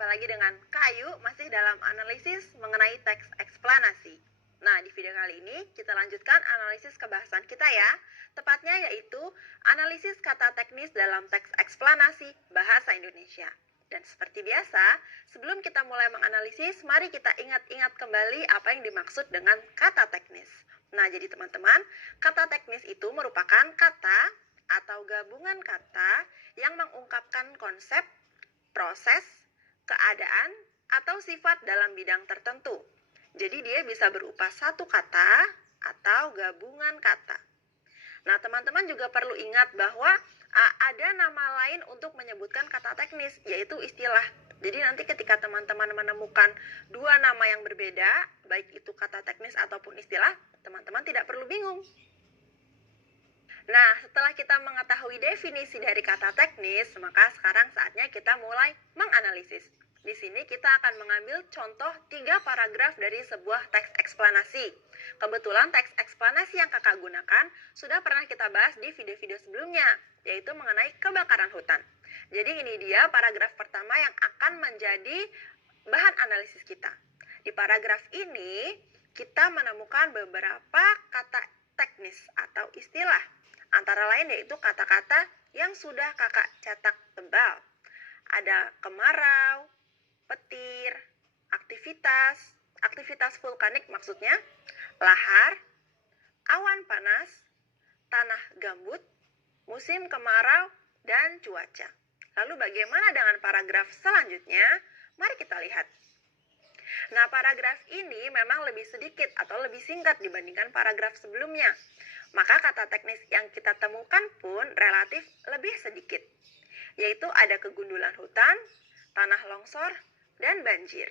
Jumpa lagi dengan Kayu, masih dalam analisis mengenai teks eksplanasi. Nah, di video kali ini kita lanjutkan analisis kebahasan kita ya. Tepatnya yaitu analisis kata teknis dalam teks eksplanasi bahasa Indonesia. Dan seperti biasa, sebelum kita mulai menganalisis, mari kita ingat-ingat kembali apa yang dimaksud dengan kata teknis. Nah, jadi teman-teman, kata teknis itu merupakan kata atau gabungan kata yang mengungkapkan konsep, proses, keadaan, atau sifat dalam bidang tertentu. Jadi dia bisa berupa satu kata atau gabungan kata. Nah, teman-teman juga perlu ingat bahwa ada nama lain untuk menyebutkan kata teknis, yaitu istilah. Jadi nanti ketika teman-teman menemukan dua nama yang berbeda, baik itu kata teknis ataupun istilah, teman-teman tidak perlu bingung. Nah, setelah kita mengetahui definisi dari kata teknis, maka sekarang saatnya kita mulai menganalisis. Di sini kita akan mengambil contoh 3 paragraf dari sebuah teks eksplanasi. Kebetulan teks eksplanasi yang kakak gunakan sudah pernah kita bahas di video-video sebelumnya, yaitu mengenai kebakaran hutan. Jadi ini dia paragraf pertama yang akan menjadi bahan analisis kita. Di paragraf ini, kita menemukan beberapa kata teknis atau istilah. Antara lain yaitu kata-kata yang sudah kakak cetak tebal. Ada kemarau, petir, aktivitas vulkanik maksudnya, lahar, awan panas, tanah gambut, musim kemarau, dan cuaca. Lalu bagaimana dengan paragraf selanjutnya? Mari kita lihat. Nah, paragraf ini memang lebih sedikit atau lebih singkat dibandingkan paragraf sebelumnya. Maka kata teknis yang kita temukan pun relatif lebih sedikit, yaitu ada kegundulan hutan, tanah longsor, dan banjir.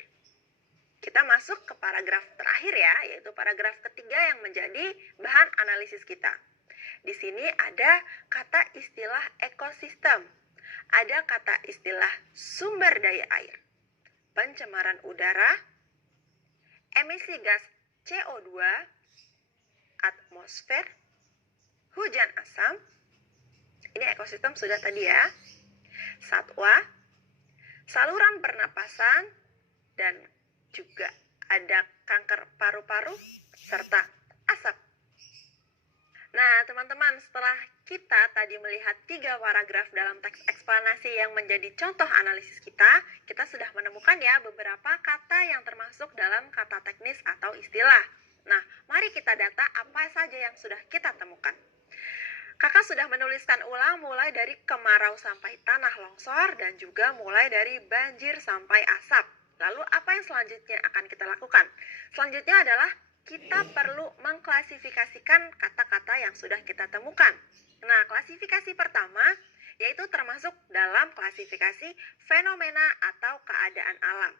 Kita masuk ke paragraf terakhir ya, yaitu paragraf ketiga yang menjadi bahan analisis kita. Di sini ada kata istilah ekosistem, ada kata istilah sumber daya air, pencemaran udara, emisi gas CO2, atmosfer, hujan asam, ini ekosistem sudah tadi ya, satwa, saluran pernapasan, dan juga ada kanker paru-paru, serta asap. Nah, teman-teman, setelah kita tadi melihat 3 paragraf dalam teks eksplanasi yang menjadi contoh analisis kita sudah menemukan ya beberapa kata yang termasuk dalam kata teknis atau istilah. Nah, mari kita data apa saja yang sudah kita temukan. Kakak sudah menuliskan ulang mulai dari kemarau sampai tanah longsor dan juga mulai dari banjir sampai asap. Lalu apa yang selanjutnya akan kita lakukan? Selanjutnya adalah kita perlu mengklasifikasikan kata-kata yang sudah kita temukan. Nah, klasifikasi pertama yaitu termasuk dalam klasifikasi fenomena atau keadaan alam.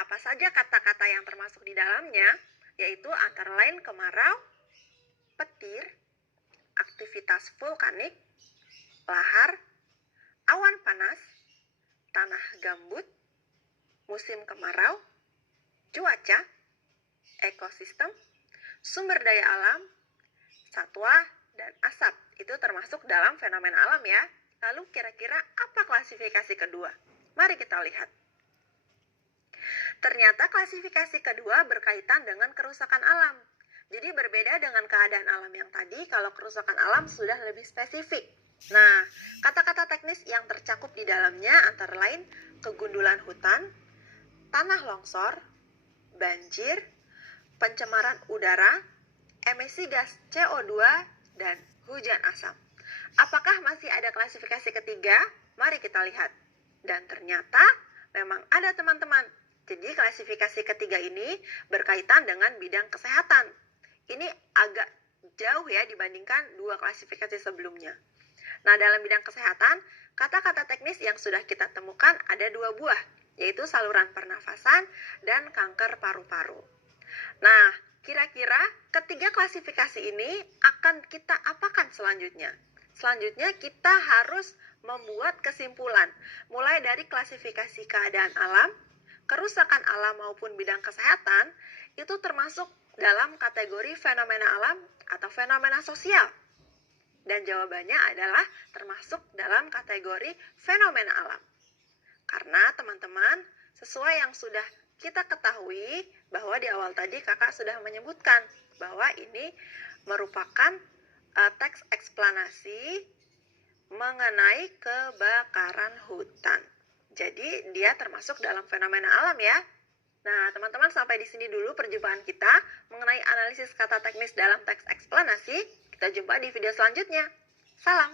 Apa saja kata-kata yang termasuk di dalamnya? Yaitu antara lain kemarau, petir, aktivitas vulkanik, lahar, awan panas, tanah gambut, musim kemarau, cuaca, ekosistem, sumber daya alam, satwa, dan asap. Itu termasuk dalam fenomena alam ya. Lalu kira-kira apa klasifikasi kedua? Mari kita lihat. Ternyata klasifikasi kedua berkaitan dengan kerusakan alam. Jadi berbeda dengan keadaan alam yang tadi, kalau kerusakan alam sudah lebih spesifik. Nah, kata-kata teknis yang tercakup di dalamnya antara lain kegundulan hutan, tanah longsor, banjir, pencemaran udara, emisi gas CO2, dan hujan asam. Apakah masih ada klasifikasi ketiga? Mari kita lihat. Dan ternyata memang ada teman-teman. Jadi klasifikasi ketiga ini berkaitan dengan bidang kesehatan. Ini agak jauh ya dibandingkan 2 klasifikasi sebelumnya. Nah, dalam bidang kesehatan, kata-kata teknis yang sudah kita temukan ada 2 buah, yaitu saluran pernafasan dan kanker paru-paru. Nah, kira-kira ketiga klasifikasi ini akan kita apakan selanjutnya? Selanjutnya kita harus membuat kesimpulan, mulai dari klasifikasi keadaan alam, kerusakan alam maupun bidang kesehatan, itu termasuk dalam kategori fenomena alam atau fenomena sosial. Dan jawabannya adalah termasuk dalam kategori fenomena alam. Karena teman-teman, sesuai yang sudah kita ketahui bahwa di awal tadi kakak sudah menyebutkan bahwa ini merupakan teks eksplanasi mengenai kebakaran hutan. Jadi dia termasuk dalam fenomena alam ya. Nah, teman-teman sampai di sini dulu perjumpaan kita mengenai analisis kata teknis dalam teks eksplanasi. Kita jumpa di video selanjutnya. Salam!